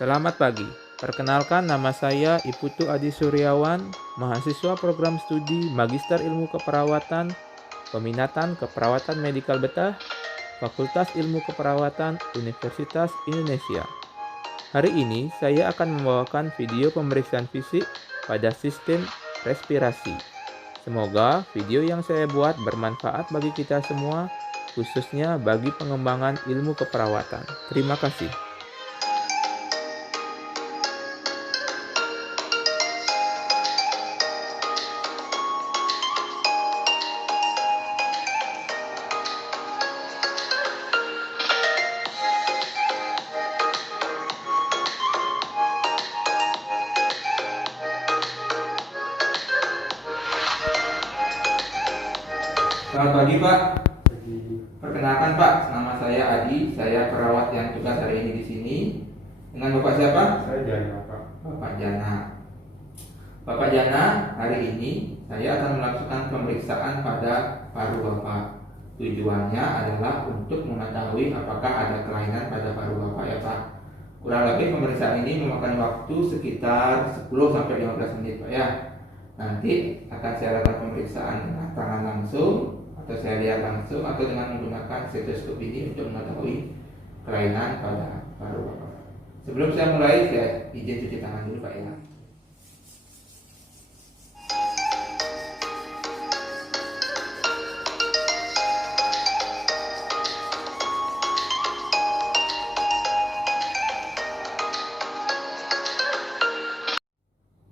Selamat pagi. Perkenalkan, nama saya Iputu Adi Suryawan, mahasiswa program studi Magister Ilmu Keperawatan, peminatan Keperawatan Medikal Betah, Fakultas Ilmu Keperawatan Universitas Indonesia. Hari ini saya akan membawakan video pemeriksaan fisik pada sistem respirasi. Semoga video yang saya buat bermanfaat bagi kita semua, khususnya bagi pengembangan ilmu keperawatan. Terima kasih. Selamat pagi Pak. Perkenalkan Pak, nama saya Adi. Saya perawat yang tugas hari ini di sini. Dengan Bapak siapa? Saya Jana, Pak. Bapak Jana. Bapak Jana, hari ini saya akan melakukan pemeriksaan pada paru Bapak. Tujuannya adalah untuk mengetahui apakah ada kelainan pada paru Bapak ya Pak. Kurang lebih pemeriksaan ini memakan waktu sekitar 10-15 menit Pak ya. Nanti akan saya lakukan pemeriksaan dengan tangan langsung, atau saya lihat langsung, atau dengan menggunakan stetoskop ini untuk mengetahui kelainan pada paru Bapak. Sebelum saya mulai, saya izin cuci tangan dulu Pak ya.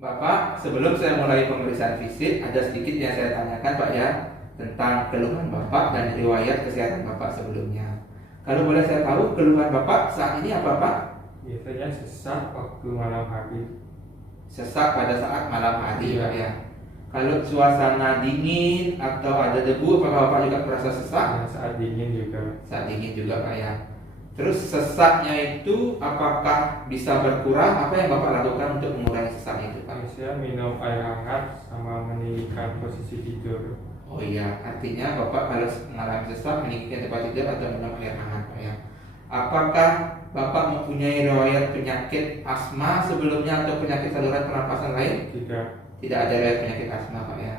Bapak, sebelum saya mulai pemeriksaan fisik, ada sedikit yang saya tanyakan Pak ya, tentang keluhan Bapak dan riwayat kesehatan Bapak sebelumnya. Kalau boleh saya tahu, keluhan Bapak saat ini apa Pak? Biasanya sesak waktu malam hari. Sesak pada saat malam hari Iya. Pak ya. Kalau suasana dingin atau ada debu, apakah Bapak juga merasa sesak? Saat dingin juga. Saat dingin juga Pak ya. Terus sesaknya itu apakah bisa berkurang? Apa yang Bapak lakukan untuk mengurangi sesak itu Pak? Biasanya minum air hangat sama meninggikan posisi tidur. Oh iya, artinya Bapak kalau mengalami sesak meninggikan tempat tidur atau minum air hangat Pak ya. Apakah Bapak mempunyai riwayat penyakit asma sebelumnya atau penyakit saluran pernapasan lain? Tidak. Tidak ada riwayat penyakit asma Pak ya.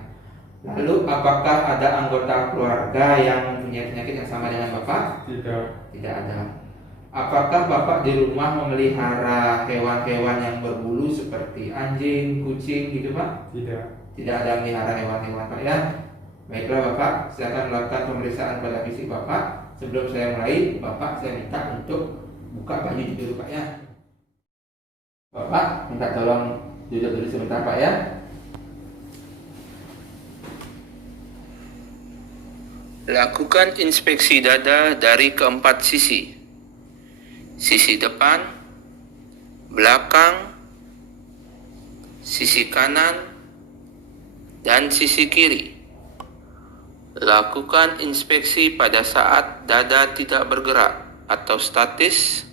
Lalu apakah ada anggota keluarga yang mempunyai penyakit yang sama dengan Bapak? Tidak. Tidak ada. Apakah Bapak di rumah memelihara hewan-hewan yang berbulu seperti anjing, kucing gitu Pak? Tidak. Tidak ada melihara hewan-hewan Pak ya. Baiklah Bapak, saya akan melakukan pemeriksaan pada fisik Bapak. Sebelum saya mulai, Bapak saya minta untuk buka baju dulu Pak ya. Bapak minta tolong duduk dulu sebentar Pak ya. Lakukan inspeksi dada dari keempat sisi. Sisi depan, belakang, sisi kanan, dan sisi kiri. Lakukan inspeksi pada saat dada tidak bergerak atau statis.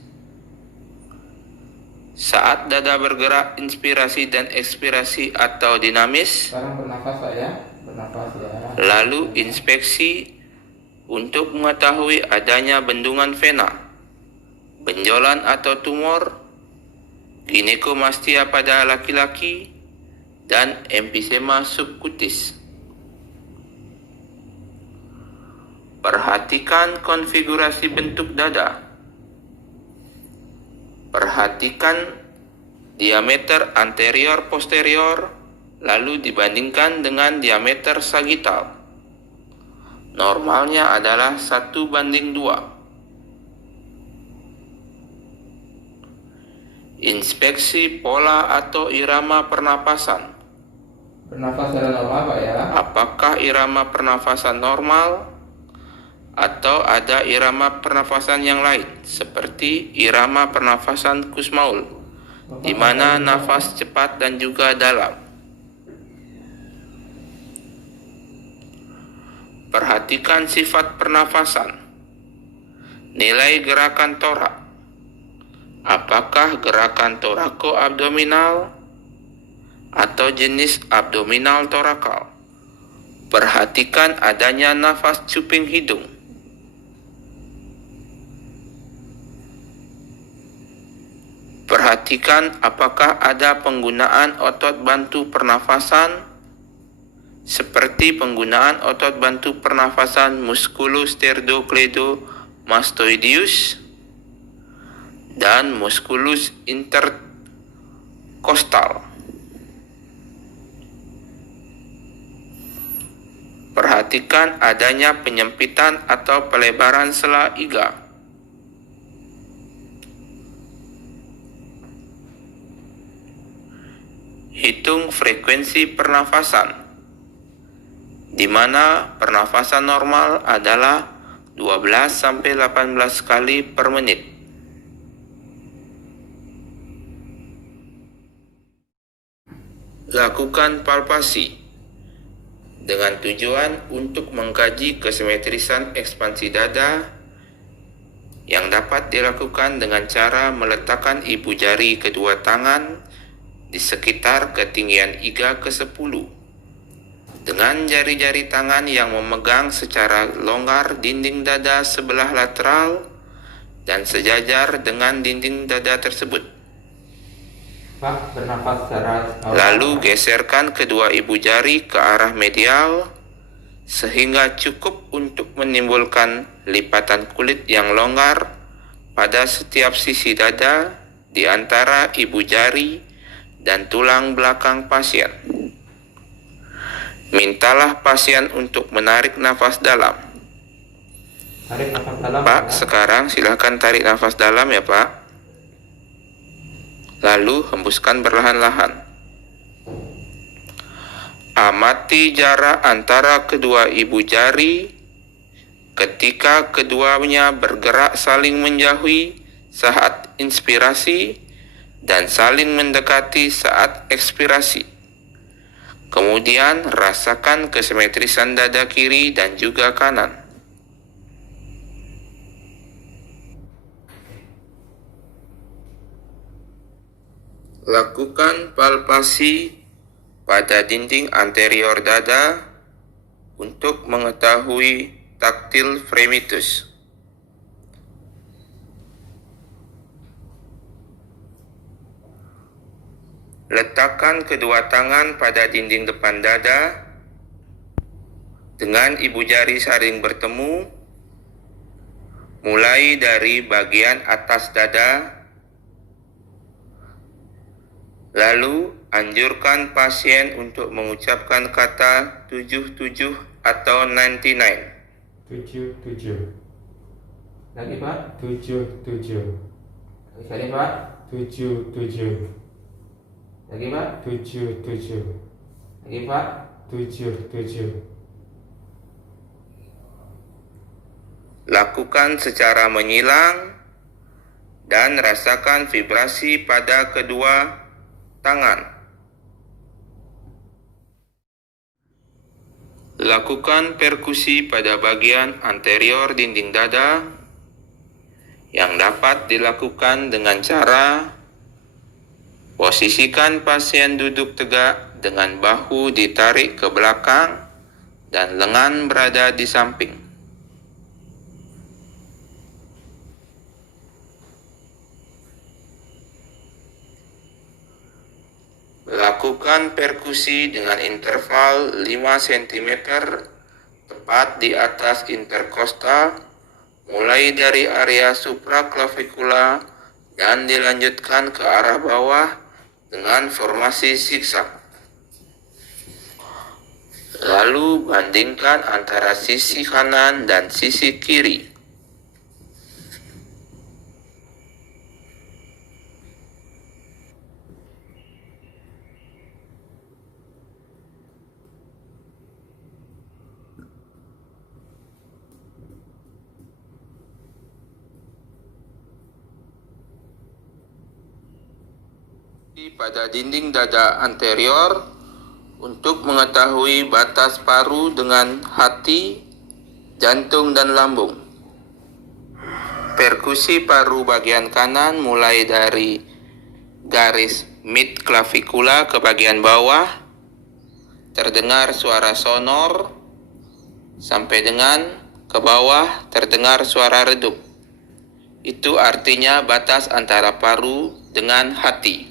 Saat dada bergerak, inspirasi dan ekspirasi atau dinamis. Sekarang bernafas Pak ya. Bernafas ya. Lalu inspeksi untuk mengetahui adanya bendungan vena, benjolan atau tumor, ginekomastia pada laki-laki, dan emfisema subkutis. Perhatikan konfigurasi bentuk dada. Perhatikan diameter anterior posterior, lalu dibandingkan dengan diameter sagital. Normalnya adalah 1:2. Inspeksi pola atau irama pernapasan. Bernafas secara normal Pak ya. Apakah irama pernafasan normal atau ada irama pernafasan yang lain seperti irama pernafasan Kussmaul, di mana nafas cepat dan juga dalam. Perhatikan sifat pernafasan. Nilai gerakan torak. Apakah gerakan torako-abdominal atau jenis abdominal torakal? Perhatikan adanya nafas cuping hidung. Perhatikan Perhatikan apakah ada penggunaan otot bantu pernafasan seperti penggunaan otot bantu pernafasan musculus sternocleidomastoideus dan musculus intercostal. Perhatikan adanya penyempitan atau pelebaran sela iga. Hitung frekuensi pernafasan, di mana pernafasan normal adalah 12-18 kali per menit. Lakukan palpasi dengan tujuan untuk mengkaji kesimetrisan ekspansi dada yang dapat dilakukan dengan cara meletakkan ibu jari kedua tangan di sekitar ketinggian iga ke-10 dengan jari-jari tangan yang memegang secara longgar dinding dada sebelah lateral dan sejajar dengan dinding dada tersebut. Pak, bernafas secara Lalu geserkan kedua ibu jari ke arah medial sehingga cukup untuk menimbulkan lipatan kulit yang longgar pada setiap sisi dada di antara ibu jari dan tulang belakang pasien. Mintalah pasien untuk menarik nafas dalam. tarik nafas dalam. Pak, sekarang silakan tarik nafas dalam ya Pak. Lalu hembuskan perlahan-lahan. Amati jarak antara kedua ibu jari ketika keduanya bergerak saling menjauhi saat inspirasi dan saling mendekati saat ekspirasi. Kemudian rasakan kesimetrisan dada kiri dan juga kanan. Lakukan palpasi pada dinding anterior dada untuk mengetahui taktil fremitus. Letakkan kedua tangan pada dinding depan dada dengan ibu jari saling bertemu, mulai dari bagian atas dada. Lalu anjurkan pasien untuk mengucapkan kata 77 atau 99. 77. Lagi Pak, 77. sekali Pak, 77. lagi Pak, 77. lagi Pak. 77. Lakukan secara menyilang dan rasakan vibrasi pada kedua tangan. Lakukan perkusi pada bagian anterior dinding dada yang dapat dilakukan dengan cara posisikan pasien duduk tegak dengan bahu ditarik ke belakang dan lengan berada di samping. Lakukan perkusi dengan interval 5 cm tepat di atas interkosta, mulai dari area supraklavikula dan dilanjutkan ke arah bawah dengan formasi zigzag. Lalu bandingkan antara sisi kanan dan sisi kiri. Pada dinding dada anterior untuk mengetahui batas paru dengan hati, jantung, dan lambung. Perkusi paru bagian kanan mulai dari garis mid clavikula ke bagian bawah, terdengar suara sonor, sampai dengan ke bawah terdengar suara redup. Itu artinya batas antara paru dengan hati.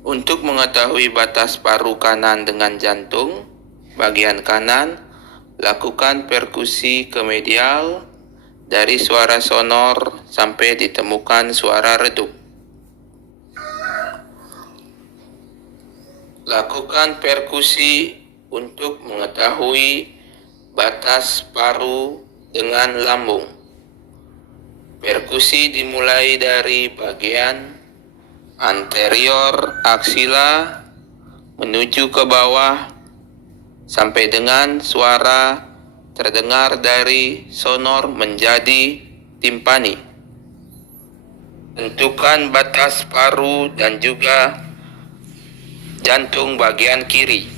Untuk mengetahui batas paru kanan dengan jantung, bagian kanan, lakukan perkusi ke medial dari suara sonor sampai ditemukan suara redup. Lakukan perkusi untuk mengetahui batas paru dengan lambung. Perkusi dimulai dari bagian anterior aksila menuju ke bawah sampai dengan suara terdengar dari sonor menjadi timpani. Tentukan batas paru dan juga jantung bagian kiri.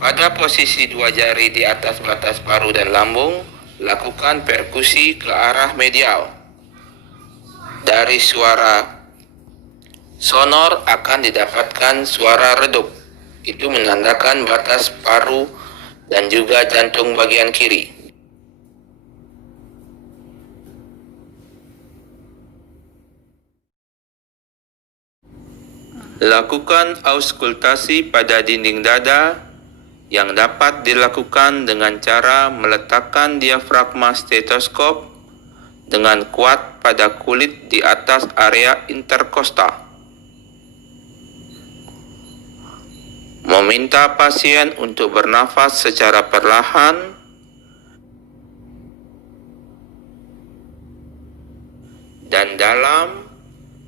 Pada posisi 2 jari di atas batas paru dan lambung, lakukan perkusi ke arah medial. Dari suara sonor akan didapatkan suara redup. Itu menandakan batas paru dan juga jantung bagian kiri. Lakukan auskultasi pada dinding dada yang dapat dilakukan dengan cara meletakkan diafragma stetoskop dengan kuat pada kulit di atas area interkosta. Meminta pasien untuk bernafas secara perlahan dan dalam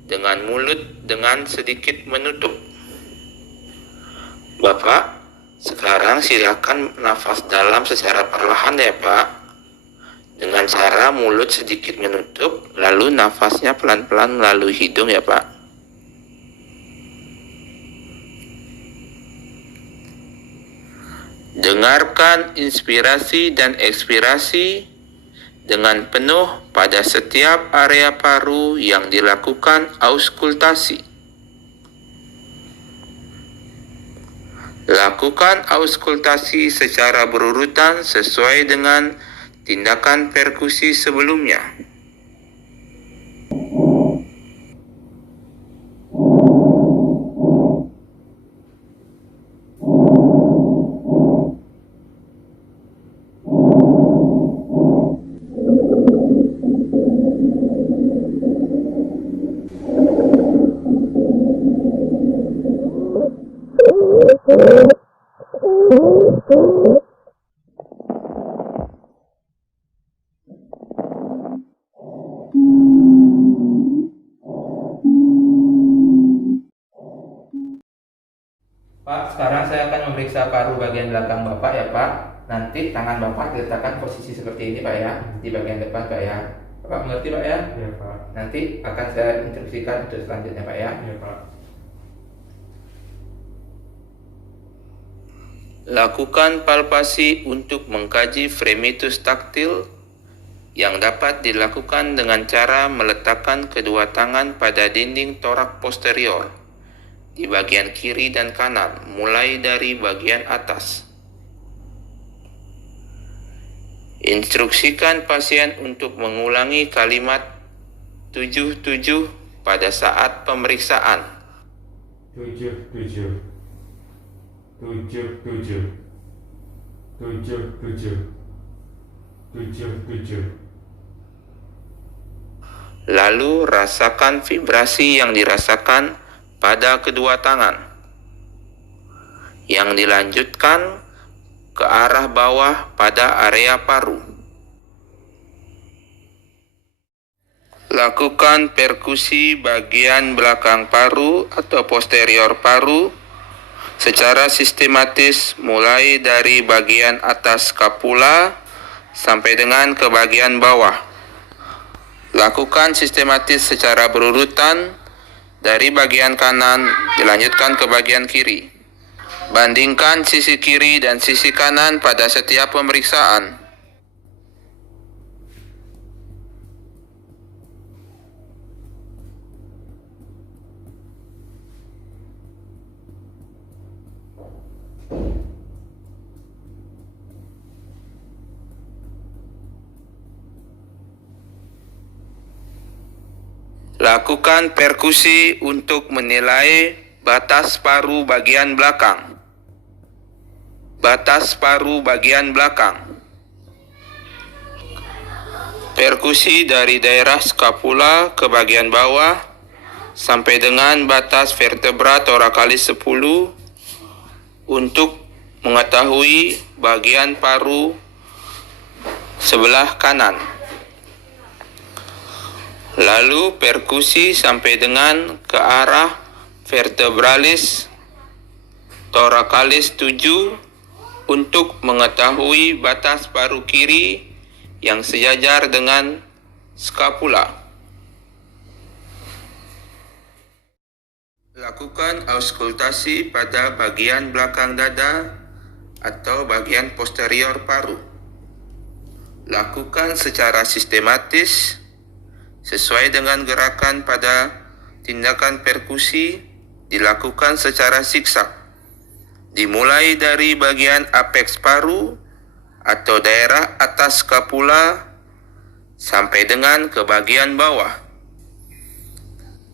dengan mulut dengan sedikit menutup. Bapak, sekarang silakan nafas dalam secara perlahan ya Pak. Dengan cara mulut sedikit menutup, lalu nafasnya pelan-pelan melalui hidung ya Pak. Dengarkan inspirasi dan ekspirasi dengan penuh pada setiap area paru yang dilakukan auskultasi. Lakukan auskultasi secara berurutan sesuai dengan tindakan perkusi sebelumnya. Pak, sekarang saya akan memeriksa paru bagian belakang Bapak ya Pak. Nanti tangan Bapak diletakkan posisi seperti ini Pak ya, di bagian depan Pak ya. Bapak mengerti Pak ya? Ya Pak. Nanti akan saya instruksikan untuk selanjutnya Pak ya. Ya Pak. Lakukan palpasi untuk mengkaji fremitus taktil yang dapat dilakukan dengan cara meletakkan kedua tangan pada dinding torak posterior di bagian kiri dan kanan, mulai dari bagian atas. Instruksikan pasien untuk mengulangi kalimat 77 pada saat pemeriksaan. 77 77 77 77. Lalu rasakan vibrasi yang dirasakan pada kedua tangan, yang dilanjutkan ke arah bawah pada area paru. Lakukan perkusi bagian belakang paru atau posterior paru secara sistematis mulai dari bagian atas skapula sampai dengan ke bagian bawah. Lakukan sistematis secara berurutan dari bagian kanan dilanjutkan ke bagian kiri. Bandingkan sisi kiri dan sisi kanan pada setiap pemeriksaan. Lakukan perkusi untuk menilai batas paru bagian belakang. Batas paru bagian belakang. Perkusi dari daerah skapula ke bagian bawah sampai dengan batas vertebra thoracalis 10 untuk mengetahui bagian paru sebelah kanan. Lalu perkusi sampai dengan ke arah vertebralis thoracalis 7 untuk mengetahui batas paru kiri yang sejajar dengan skapula. Lakukan auskultasi pada bagian belakang dada atau bagian posterior paru. Lakukan secara sistematis sesuai dengan gerakan pada tindakan perkusi, dilakukan secara zigzag. Dimulai dari bagian apeks paru atau daerah atas skapula sampai dengan ke bagian bawah.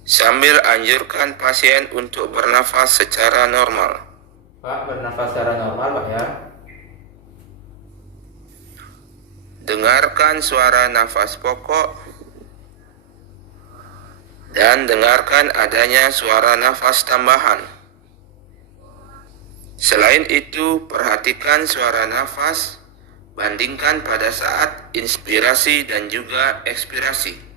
Sambil anjurkan pasien untuk bernafas secara normal. Pak, bernafas secara normal, Pak ya. Dengarkan suara nafas pokok dan dengarkan adanya suara nafas tambahan. Selain itu, perhatikan suara nafas, bandingkan pada saat inspirasi dan juga ekspirasi.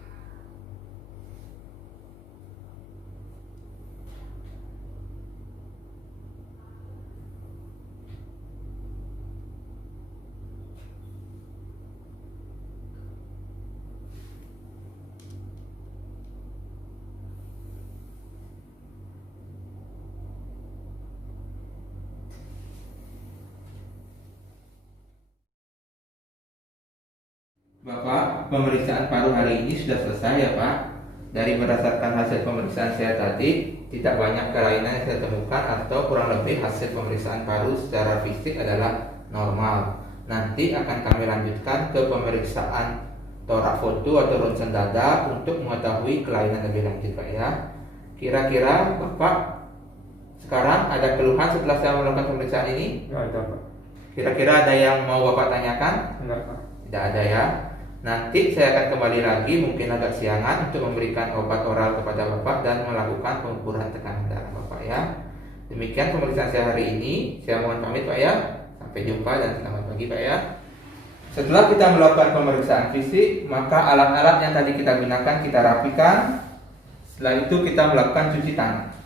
Bapak, pemeriksaan paru hari ini sudah selesai ya Pak. Dari berdasarkan hasil pemeriksaan saya tadi, tidak banyak kelainan yang saya temukan atau kurang lebih hasil pemeriksaan paru secara fisik adalah normal. Nanti akan kami lanjutkan ke pemeriksaan torak foto atau ronsen dada untuk mengetahui kelainan lebih lanjut Pak ya. Kira-kira Bapak sekarang ada keluhan setelah saya melakukan pemeriksaan ini? Nggak ada, Pak. Kira-kira ada yang mau Bapak tanyakan? Enggak, Pak. Tidak ada ya. Nanti saya akan kembali lagi mungkin agak siangan untuk memberikan obat oral kepada Bapak dan melakukan pengukuran tekanan darah Bapak ya. Demikian pemeriksaan saya hari ini. Saya mohon pamit Pak ya. Sampai jumpa dan selamat pagi Pak ya. Setelah kita melakukan pemeriksaan fisik, maka alat-alat yang tadi kita gunakan kita rapikan. Setelah itu kita melakukan cuci tangan.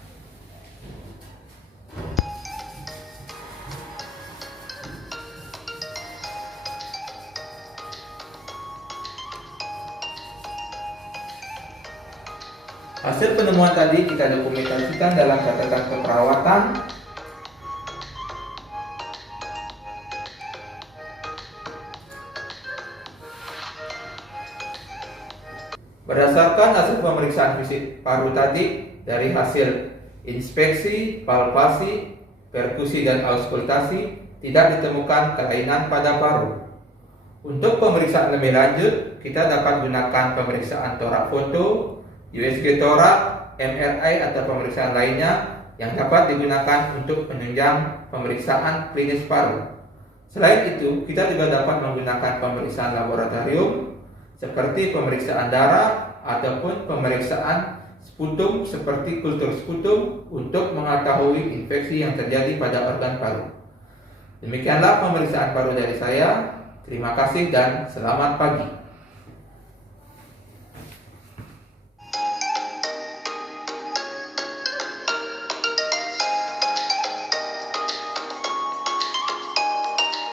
Hasil penemuan tadi kita dokumentasikan dalam catatan keperawatan. Berdasarkan hasil pemeriksaan fisik paru tadi, dari hasil inspeksi, palpasi, perkusi dan auskultasi, tidak ditemukan kelainan pada paru. Untuk pemeriksaan lebih lanjut, kita dapat gunakan pemeriksaan torak foto, USG torak, MRI atau pemeriksaan lainnya yang dapat digunakan untuk penunjang pemeriksaan klinis paru. Selain itu, kita juga dapat menggunakan pemeriksaan laboratorium seperti pemeriksaan darah ataupun pemeriksaan sputum seperti kultur sputum untuk mengetahui infeksi yang terjadi pada organ paru. Demikianlah pemeriksaan paru dari saya. Terima kasih dan selamat pagi.